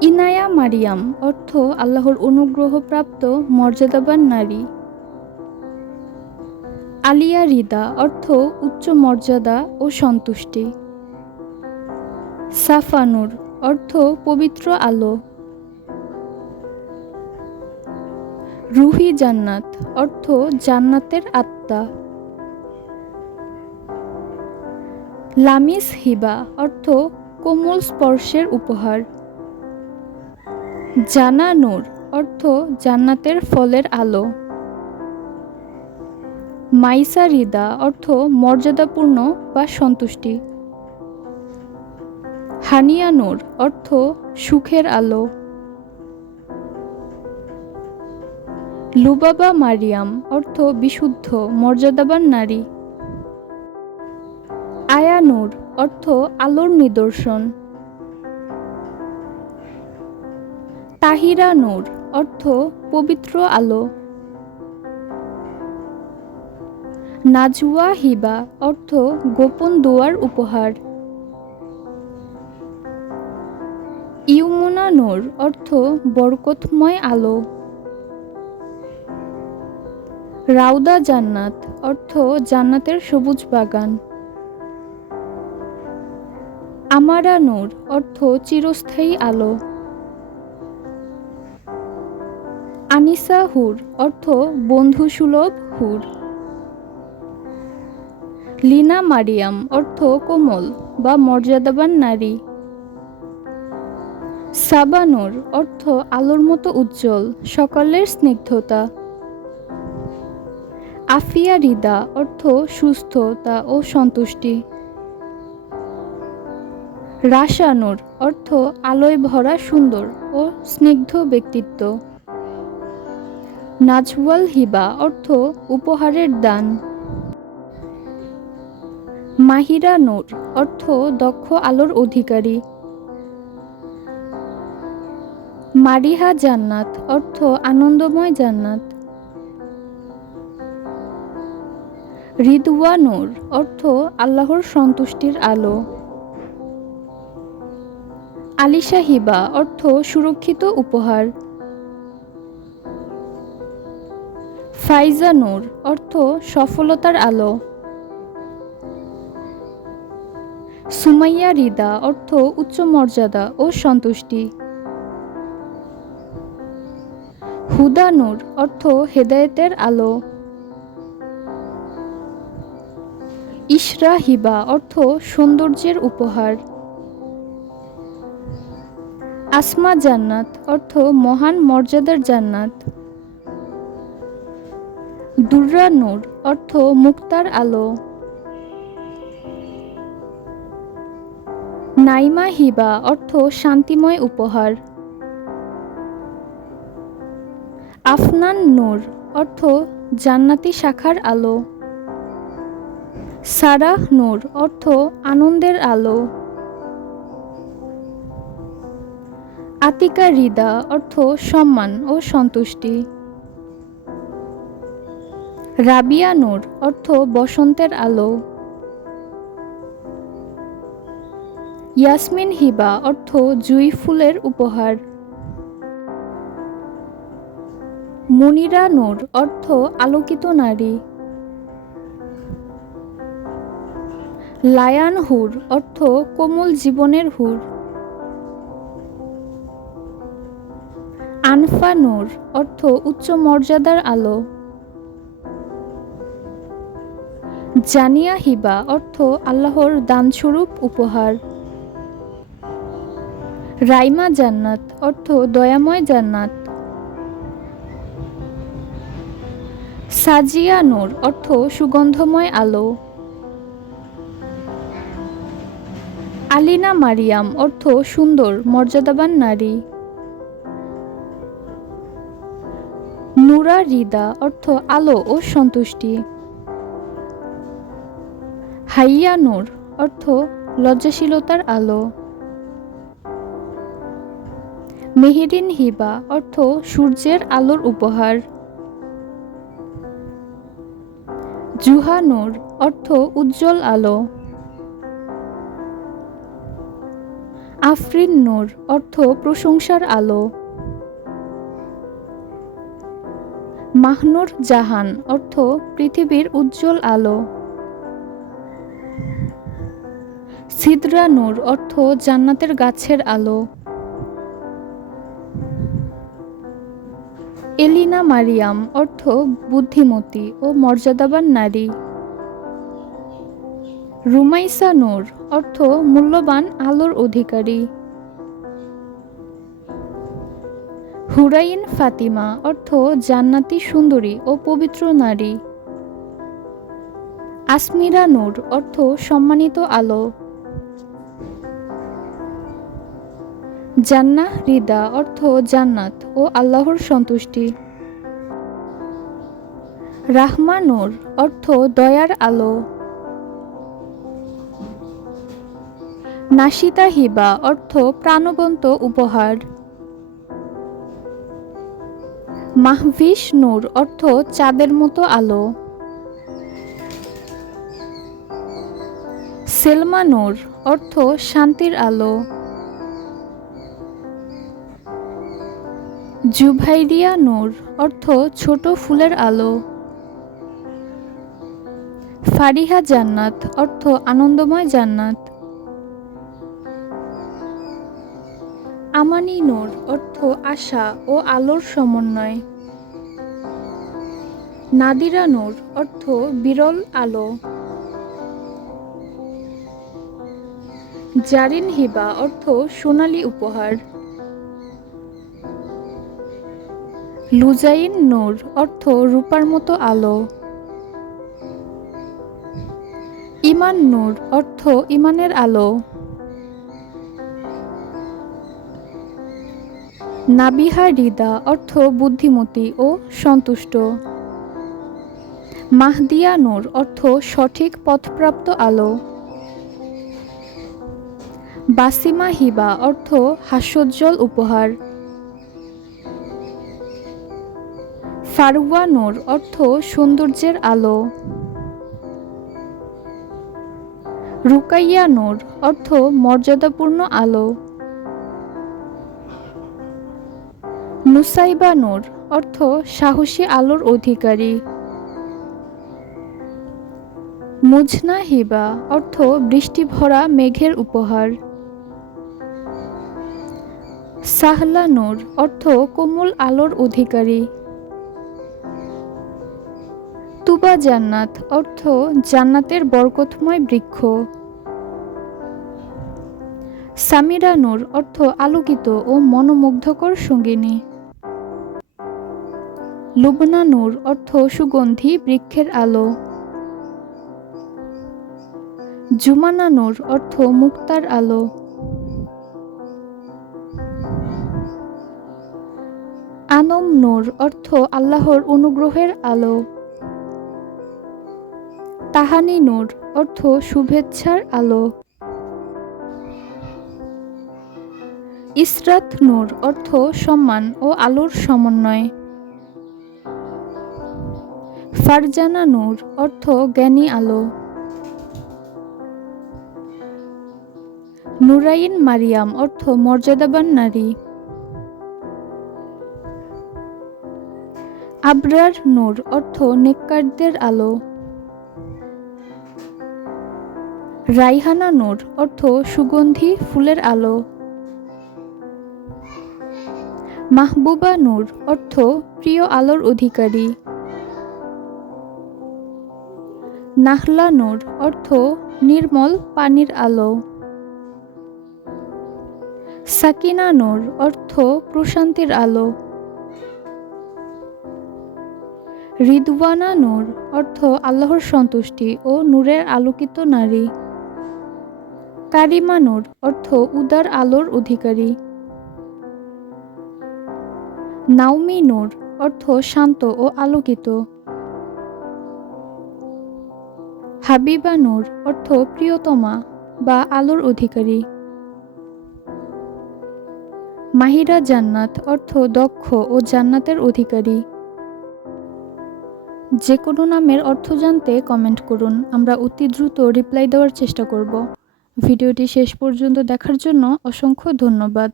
ইনায়া মারিয়াম অর্থ আল্লাহর অনুগ্রহপ্রাপ্ত মর্যাদাবান নারী। আলিয়া রিদা অর্থ উচ্চ মর্যাদা ও সন্তুষ্টি। সাফানুর অর্থ পবিত্র আলো। রুহি জান্নাত অর্থ জান্নাতের আত্মা। লামিস হিবা অর্থ কোমল স্পর্শের উপহার। জানা নূর অর্থ জান্নাতের ফলের আলো। মাইসা রিদা অর্থ মর্যাদাপূর্ণ বা সন্তুষ্টি। হানিয়া নূর অর্থ সুখের আলো। লুবাবা মারিয়াম অর্থ বিশুদ্ধ মর্যাদাবান নারী। আয়া নূর অর্থ আলোর নিদর্শন। তাহিরা নূর অর্থ পবিত্র আলো। নাজওয়া হিবা অর্থ গোপন দোয়ার উপহার। ইউমুনা নূর অর্থ বরকতময় আলো। রাউদা জান্নাত অর্থ জান্নাতের সবুজ বাগান। আমারা নূর অর্থ চিরস্থায়ী আলো। আনিসা হুর অর্থ বন্ধুসুলভ হুর। লিনা মারিয়াম অর্থ কোমল বা মর্যাদাবান নারী। সাবা নূর অর্থ আলোর মতো উজ্জ্বল সকালের স্নিগ্ধতা। আফিয়া রিদা অর্থ সুস্থতা ও সন্তুষ্টি। রাশা নূর অর্থ আলোয় ভরা সুন্দর ও স্নিগ্ধ ব্যক্তিত্ব। নাজওয়াল হিবা অর্থ উপহারের দান। মাহিরা নূর অর্থ দক্ষ আলোর অধিকারী। মারিহা জান্নাত অর্থ আনন্দময় জান্নাত। রিদওয়া নূর অর্থ আল্লাহর সন্তুষ্টির আলো। আলিশা হিবা অর্থ সুরক্ষিত উপহার। ফাইজা নূর অর্থ সফলতার আলো। সুমাইয়া রিদা অর্থ উচ্চ মর্যাদা ও সন্তুষ্টি। হুদা নূর অর্থ হেদায়েতের আলো। ইশরা হিবা অর্থ সৌন্দর্যের উপহার। আসমা জান্নাত অর্থ মহান মর্যাদার জান্নাত। দুর্রা নূর অর্থ মুক্তার আলো। নাইমা হিবা অর্থ শান্তিময় উপহার। আফনান নূর অর্থ জান্নাতি শাখার আলো। সারাহ নূর অর্থ আনন্দের আলো। আতিকা রিদা অর্থ সম্মান ও সন্তুষ্টি। রাবিয়া নূর অর্থ বসন্তের আলো। ইয়াসমিন হিবা অর্থ জুঁই ফুলের উপহার। মুনিরা নূর অর্থ আলোকিত নারী। লায়ান হুর অর্থ কোমল জীবনের হুর। আনফা নূর অর্থ উচ্চ মর্যাদার আলো। জানিয়া হিবা অর্থ আল্লাহর দানস্বরূপ উপহার। রাইমা জান্নাত অর্থ দয়াময় জান্নাত। সাজিয়া নূর অর্থ সুগন্ধময় আলো। আলিনা মারিয়াম অর্থ সুন্দর মর্যাদাবান নারী। নুরা রিদা অর্থ আলো ও সন্তুষ্টি। হাইয়া নূর অর্থ লজ্জাশীলতার আলো। মেহেরিন হিবা অর্থ সূর্যের আলোর উপহার। জুহা নূর অর্থ উজ্জ্বল আলো। আফরিন নূর অর্থ প্রশংসার আলো। মাহনুর জাহান অর্থ পৃথিবীর উজ্জ্বল আলো। সিদরা নূর অর্থ জান্নাতের গাছের আলো। এলিনা মারিয়াম অর্থ বুদ্ধিমতী ও মর্যাদাবান নারী। রুমাইসা নূর অর্থ মূল্যবান আলোর অধিকারী। হুরাইন ফাতিমা অর্থ জান্নাতি সুন্দরী ও পবিত্র নারী। আসমিরা নূর অর্থ সম্মানিত আলো। জান্নাহ রিদা অর্থ জান্নাত ও আল্লাহর সন্তুষ্টি। রাহমা নূর অর্থ দয়ার আলো। নাশিতা হিবা অর্থ প্রাণবন্ত উপহার। মাহভিশ নূর অর্থ চাঁদের মতো আলো। সেলমা নূর অর্থ শান্তির আলো। জুভাইরিয়া নূর অর্থ ছোট ফুলের আলো। ফারিহা জান্নাত অর্থ আনন্দময় জান্নাত। আমানি নূর অর্থ আশা ও আলোর সমন্বয়। নাদিরা নূর অর্থ বিরল আলো। জারিন হিবা অর্থ সোনালী উপহার। লুজাইন নূর অর্থ রূপার মতো আলো। ইমান নূর অর্থ ইমানের আলো। নাবিহা রিদা অর্থ বুদ্ধিমতী ও সন্তুষ্ট। মাহদিয়া নূর অর্থ সঠিক পথপ্রাপ্ত আলো। বাসিমা হিবা অর্থ হাস্যোজ্জ্বল উপহার। ফারুয়া নূর অর্থ সৌন্দর্যের আলো। রুকাইয়া নূর অর্থ মর্যাদাপূর্ণ আলো। নুসাইবা নূর অর্থ সাহসী আলোর অধিকারী। মুজনা হিবা অর্থ বৃষ্টি ভরা মেঘের উপহার। সাহলা নূর অর্থ কোমল আলোর অধিকারী। তুবা জান্নাত অর্থ জান্নাতের বরকতময় বৃক্ষ। সামিরা নূর অর্থ আলোকিত ও মনোমুগ্ধকর সঙ্গিনী। লুবনা নূর অর্থ সুগন্ধি বৃক্ষের আলো। জুমানা নূর অর্থ মুক্তার আলো। আনম নূর অর্থ আল্লাহর অনুগ্রহের আলো। তাহানি নূর অর্থ শুভেচ্ছার আলো। ইসরাত নূর অর্থ সম্মান ও আলোর সমন্বয়। ফারজানা নূর অর্থ জ্ঞানী আলো। নুরাইন মারিয়াম অর্থ মর্যাদাবান নারী। আবরার নূর অর্থ নেককারদের আলো। রাইহানা নূর অর্থ সুগন্ধি ফুলের আলো। মাহবুবা নূর অর্থ প্রিয় আলোর অধিকারী। নাহলা নূর অর্থ নির্মল পানির আলো। সাকিনা নূর অর্থ প্রশান্তির আলো। রিদওয়ানা নূর অর্থ আল্লাহর সন্তুষ্টি ও নূরের আলোকিত নারী। কারিমা নূর অর্থ উদার আলোর অধিকারী। নাওমি নূর অর্থ শান্ত ও আলোকিত। হাবিবা নূর অর্থ প্রিয়তমা বা আলোর অধিকারী। মাহিরা জান্নাত অর্থ দক্ষ ও জান্নাতের অধিকারী। যে কোনো নামের অর্থ জানতে কমেন্ট করুন, আমরা অতি দ্রুত রিপ্লাই দেওয়ার চেষ্টা করব। ভিডিওটি শেষ পর্যন্ত দেখার জন্য অসংখ্য ধন্যবাদ।